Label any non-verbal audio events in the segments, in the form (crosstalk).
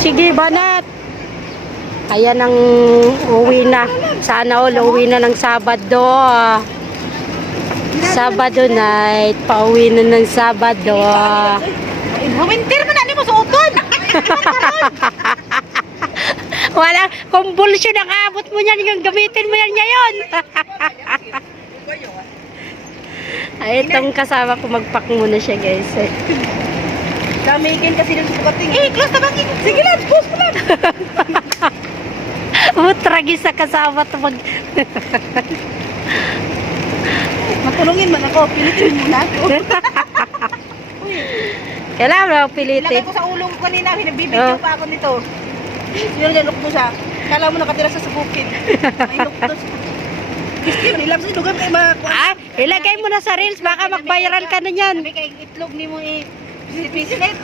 Sige, banat. Ayan ang uwi na. Sana all uwi na ng Sabado. Sabado night. Pauwi na ng Sabado. Winter mo na, ni mo suoton. (laughs) Wala, convulsion ang abot mo niyan. Yung gamitin mo yan ngayon. (laughs) Ay, itong kasama ko magpak muna siya guys. Damigin kasi ng sukating. Eh, close na bang Sige lang, close mo lang. Oh, tragis sa kasama to mag... Matulungin man ako, pilitin mo na ako. Kailangan mo Ilagay pilitin. ko sa ulo ko kanina, Oh. binibidyo pa ako nito. Sinalok mo siya. Kala mo nakatira sa bukid. May luktos. Yun, sa mga... Ah, ilagay mo na sa reels. Baka mag-viral ka na yan. Sabi kay itlog ni mo eh. Pisipisilin.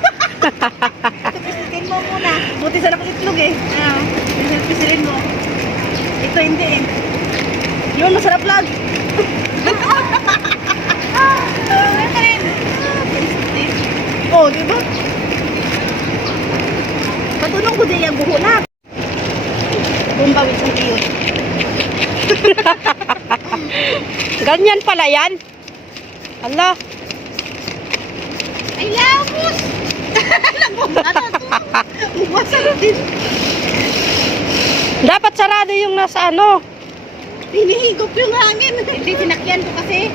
Pisipisilin mo muna. Buti sana kung itlog eh. Ano? Pisipisilin mo. Ito hindi eh. Yun, masarap lang. Oh, di ba? Patulong ko din yung buho na. Bumbawit sa kiyot. Ganyan pala yan. Allah. Ay. Bumasa na din. Dapat sarado yung nasa ano. Hinihigop yung hangin. Hindi, sinakyan ko kasi.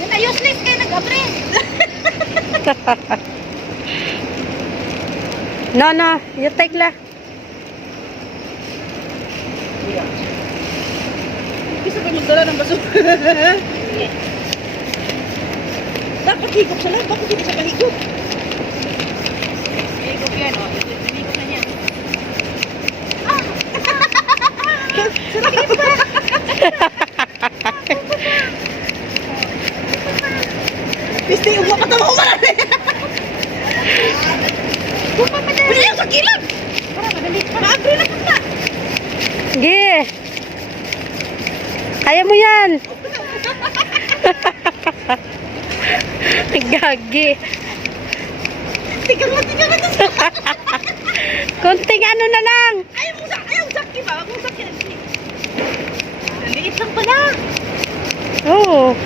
Yan na, useless kayo nag-abre. (laughs) No, no. You take la. Gusto ko magdala ng baso. (laughs) Higop siya lang. Bakit hindi siya kahigop? Higop yan, o. Higop na niya. Ah! Pa! Piste, yung mga katawa ko marami. Pili yung sa kilag! Para madali. Maagro na punta. Sige. Kaya mo yan. Gagi. Tigang na, tigang na. Kunting ano na lang. Ayaw mo sa, ayaw sakit ba? Mo sakit. Naliit lang pala. Oo.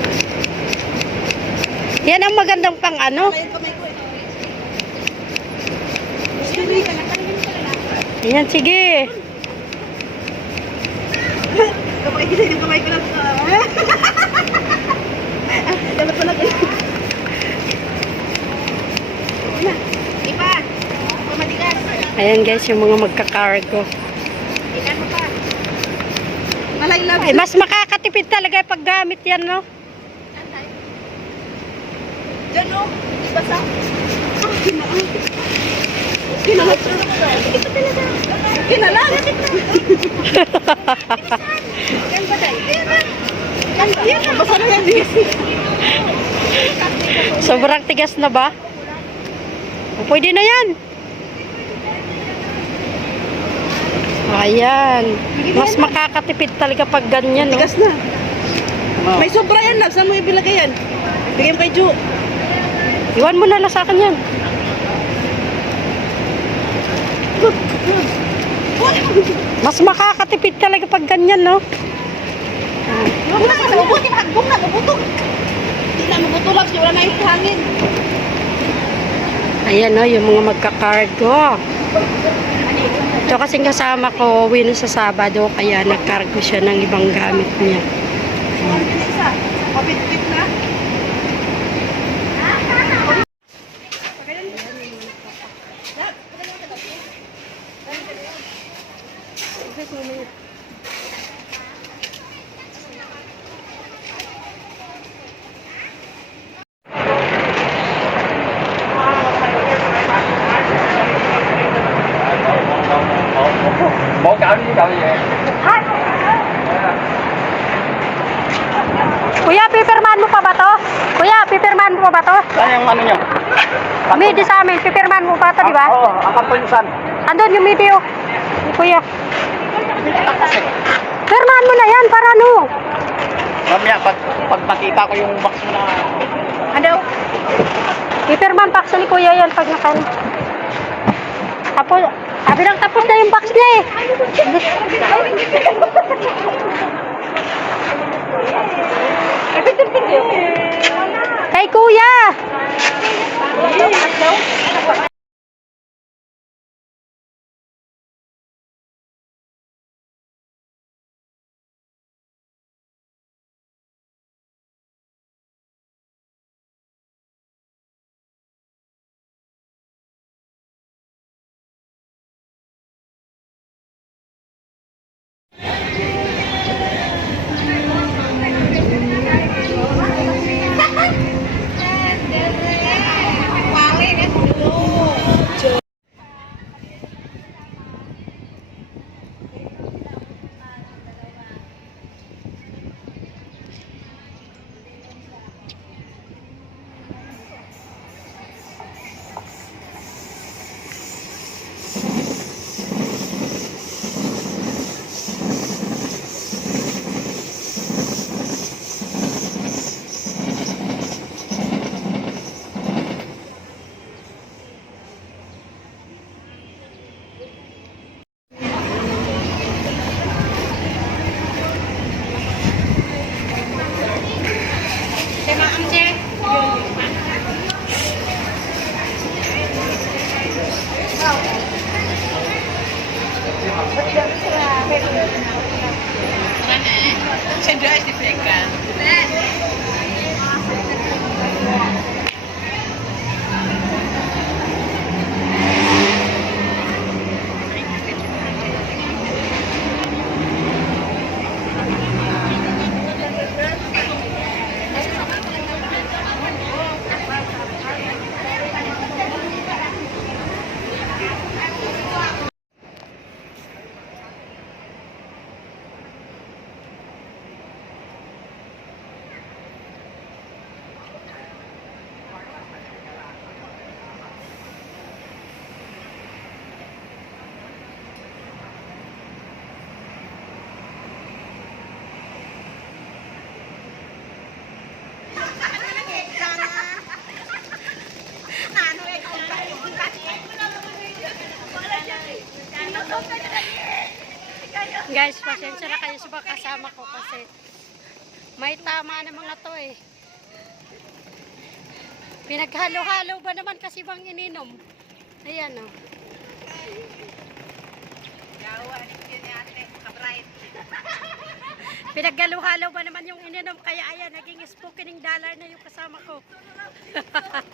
Yan ang magandang pang ano. Ayaw kamay ko eh. Yan, sige. Kapag kita yung kamay ko lang. (laughs) ah. Ah, Dapat pala kayo. Na, Ipa, pamatigas. Ayan guys, yung mga lang. Ay, mas makakatipid talaga yung paggamit yan, no? Diyan o. Basa. Ah, kinaang. Kinalang. Ito talaga. Kinalang. Yan ba tayo? Yan ba? Basa na yan. Sobrang tigas na ba? O, pwede na yan. Ayan. Mas makakatipid talaga pag ganyan, no? Tigas na. May sobra yan lang. Saan mo ibilagay yan? Bigyan mo kay Ju. Iwan mo na lang sa akin yan. Mas makakatipid talaga pag ganyan, no? Huwag na. Mabuti. Hagbong na. Mabutog. Hindi na mabutulak. Wala na yung hangin. Ayan, no? Yung mga magkakargo. Ito kasing kasama ko, uwi na sa Sabado, kaya nagkargo siya ng ibang gamit niya. Isa. Kapit-pit ano nyo? Midi sa amin, pipirman mo pa to, di ba? Oo, ang kampon saan? Andun yung video. Kuya. Pirmahan mo na yan, para ano? Mamaya, pag, pag makita ko yung box mo na... Ano? Pipirman pa ni kuya yan pag nakan. Sabi lang tapos na yung box niya eh. Kay (laughs) Jesus. Guys, pasensya na kayo sa mga kasama ko kasi may tama na mga to eh. Pinaghalo-halo ba naman kasi bang ininom? Ayan oh. (laughs) Pinaghalo-halo ba naman yung ininom? Kaya ayan, naging spooking dollar na yung kasama ko. (laughs)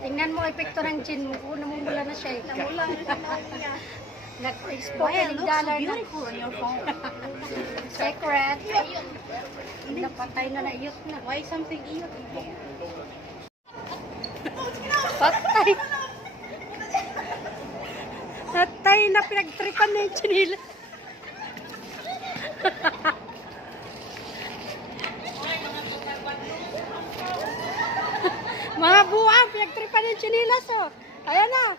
Tingnan mo epekto ng gin mo. Oh, namumula na siya. Namula na Nag-spooking dollar na. (laughs) Secret. Napatay na na iyot na. Why something iyot? Patay. Patay na pinagtripan na yung chinila. (laughs) Mga buwang, pinagtripan yung chinilas oh. Ayan na.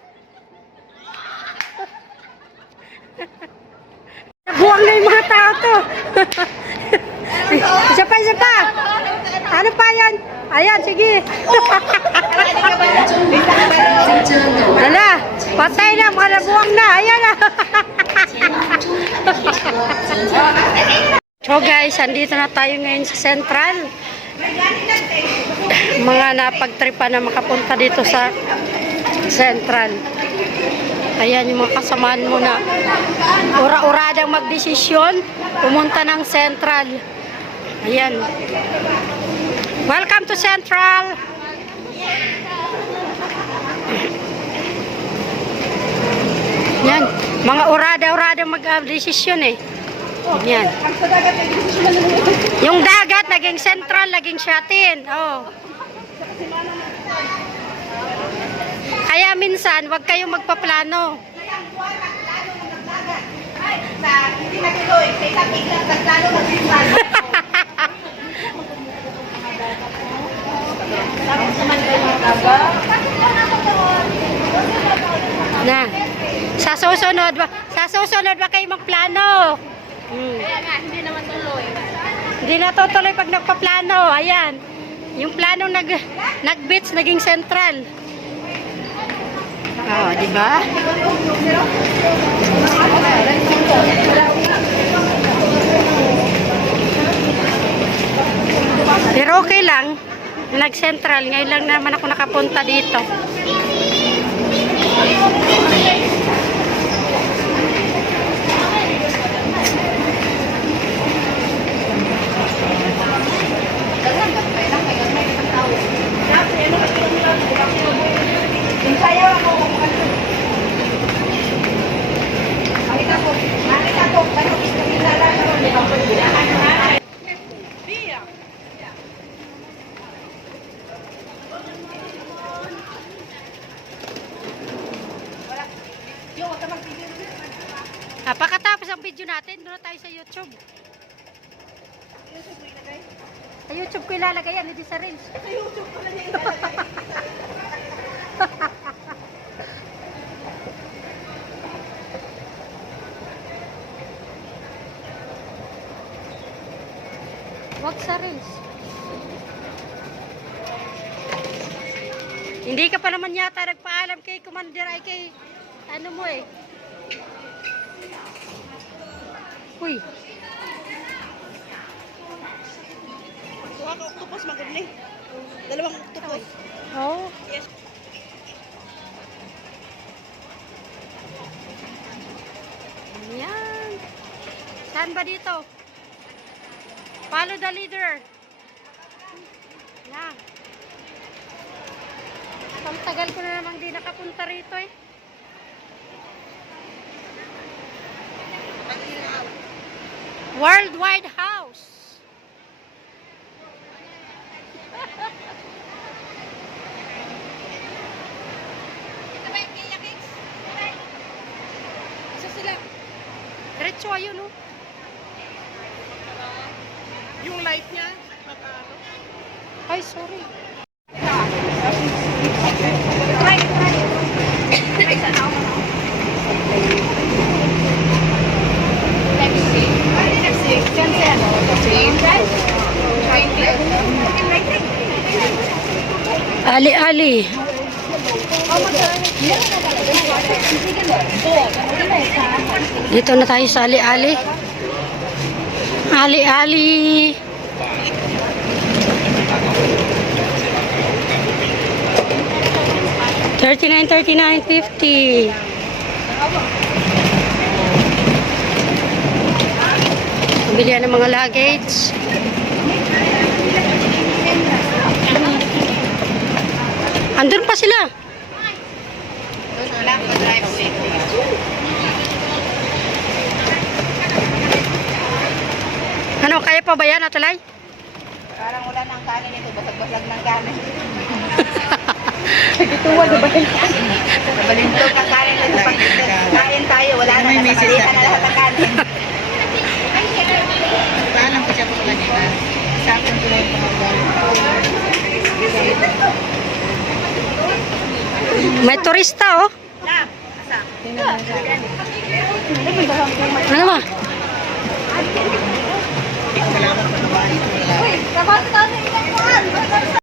(laughs) Nabuwang na yung mga tao to. (laughs) isa pa, isa pa. Ano pa yan? Ayan, sige. (laughs) Hala, patay na, mga nabuwang na. Ayan na. so guys, andito na tayo ngayon sa Central. Mga napagtripa na makapunta dito sa Central. Ayan yung mga kasamaan mo na ura-uradang magdesisyon, pumunta ng Central. Ayan. Welcome to Central! Yan. Mga urada-urada mag-desisyon eh. Yan. Yung dagat, naging central, naging shatin. Oh. Kaya minsan, wag kayong magpaplano. Na sa susunod, sa susunod ba kayo magplano? Hmm. Kaya nga, hindi naman tuloy. Hindi natutuloy pag nagpaplano. Ayan. Yung plano nag nag-beach naging central. Oh, di ba? Pero okay lang. Nag-central. Ngayon lang naman ako nakapunta dito. Ah, pagkatapos ang video natin, doon tayo sa YouTube. Sa YouTube ko ilalagay yan, hindi sa Reels. Sa YouTube ko lang ilalagay. Wag sa Reels. Hindi ka pa naman yata nagpaalam kay Commander ay kay ano mo eh. Uy, Kuha ka octopus, magod ni. Dalawang octopus. oh. Yes. Ayan. Saan ba dito? Follow the leader. Yan. Ang tagal ko na namang di nakapunta rito eh. Worldwide House. Isa sila. Diretso ayun oh. Yung light niya, baka ano. Ay, sorry. Ali-ali. Dito na tayo sa ali-ali. Ali-ali. Thirty-nine, thirty-nine, fifty. Pabilihan ng mga luggage. Andun pa sila. Wala. Ano, kaya pa ba yan, Atalay? Parang wala nang kanin ito, basag-basag ng kanin. (laughs) Balintog ang kanin ito. Kain tayo, wala na. Nakalitan na lahat ng kanin. Paalam ko siya po kanina. Sa akin ko lang May turista, oh. Ano ba? Uy,